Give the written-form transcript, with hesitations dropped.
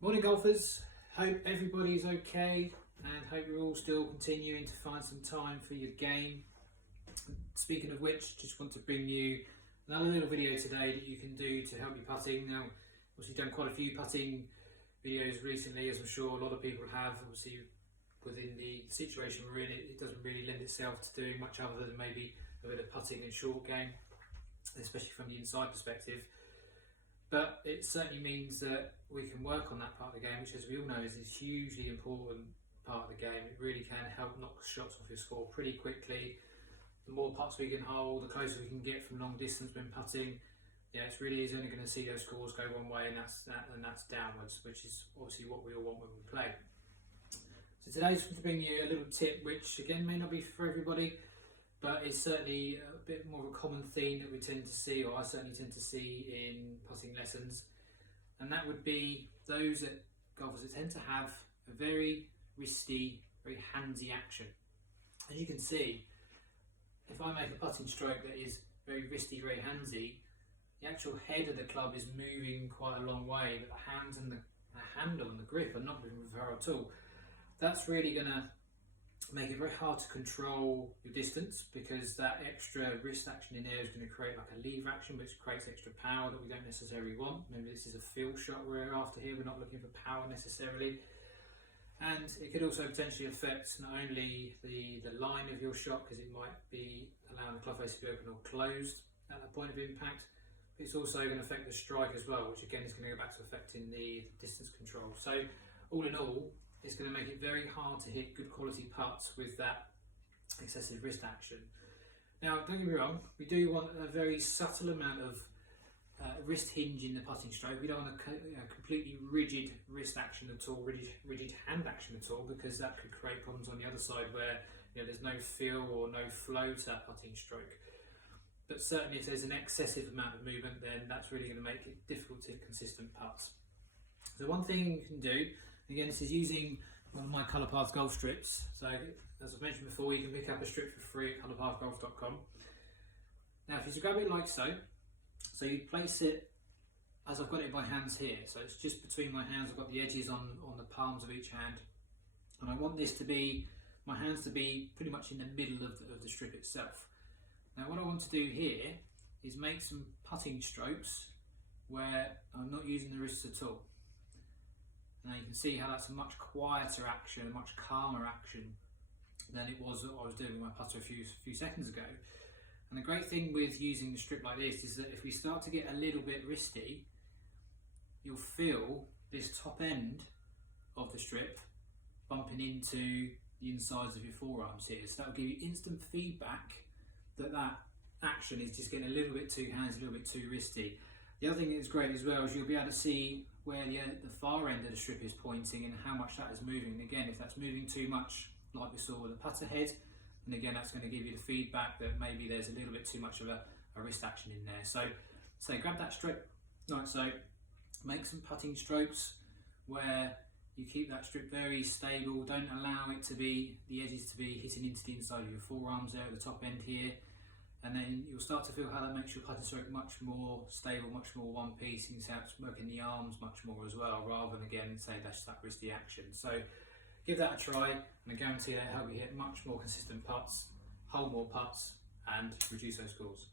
Morning golfers, hope everybody's okay and hope you're all still continuing to find some time for your game. Speaking of which, just want to bring you another little video today that you can do to help you putting. Now, obviously done quite a few putting videos recently, as I'm sure a lot of people have. Obviously within the situation we're in, it doesn't really lend itself to doing much other than maybe a bit of putting and short game, especially from the inside perspective. But it certainly means that we can work on that part of the game, which, as we all know, is a hugely important part of the game. It really can help knock shots off your score pretty quickly. The more putts we can hold, the closer we can get from long distance when putting. Yeah, it really is only going to see those scores go one way, and that's downwards, which is obviously what we all want when we play. So today, I just want to bring you a little tip, which again may not be for everybody, but it's certainly a bit more of a common theme that we tend to see, or I certainly tend to see in putting lessons, and that would be those golfers that tend to have a very wristy, very handsy action. As you can see, if I make a putting stroke that is very wristy, very handsy, the actual head of the club is moving quite a long way, but the hands and the handle and the grip are not moving very far at all. That's really going to make it very hard to control your distance, because that extra wrist action in there is going to create like a lever action, which creates extra power that we don't necessarily want. Maybe this is a feel shot we're after here, we're not looking for power necessarily. And it could also potentially affect not only the line of your shot, because it might be allowing the club face to be open or closed at that point of impact, but it's also going to affect the strike as well, which again is going to go back to affecting the distance control. So all in all, it's going to make it very hard to hit good quality putts with that excessive wrist action. Now, don't get me wrong, we do want a very subtle amount of wrist hinge in the putting stroke. We don't want a completely rigid wrist action at all, rigid hand action at all, because that could create problems on the other side where there's no feel or no flow to that putting stroke. But certainly if there's an excessive amount of movement, then that's really going to make it difficult to hit consistent putts. So one thing you can do, again, this is using one of my ColourPath golf strips. So as I've mentioned before, you can pick up a strip for free at colourpathgolf.com. Now if you grab it like so, you place it as I've got it in my hands here. So it's just between my hands, I've got the edges on the palms of each hand. And I want my hands to be pretty much in the middle of the strip itself. Now what I want to do here is make some putting strokes where I'm not using the wrists at all. Now you can see how that's a much quieter action, a much calmer action than it was what I was doing with my putter a few seconds ago. And the great thing with using the strip like this is that if we start to get a little bit wristy, you'll feel this top end of the strip bumping into the insides of your forearms here. So that'll give you instant feedback that action is just getting a little bit too handsy, a little bit too wristy. The other thing that's great as well is you'll be able to see where the far end of the strip is pointing and how much that is moving. And again, if that's moving too much, like we saw with the putter head, and again that's going to give you the feedback that maybe there's a little bit too much of a wrist action in there. So grab that strip like so, make some putting strokes where you keep that strip very stable, don't allow it to be, the edges to be hitting into the inside of your forearms there at the top end here. And then you'll start to feel how that makes your putting stroke much more stable, much more one piece. You can see how it's working the arms much more as well, rather than again say that's that wristy action. So give that a try, and I guarantee that'll help you hit much more consistent putts, hold more putts, and reduce those scores.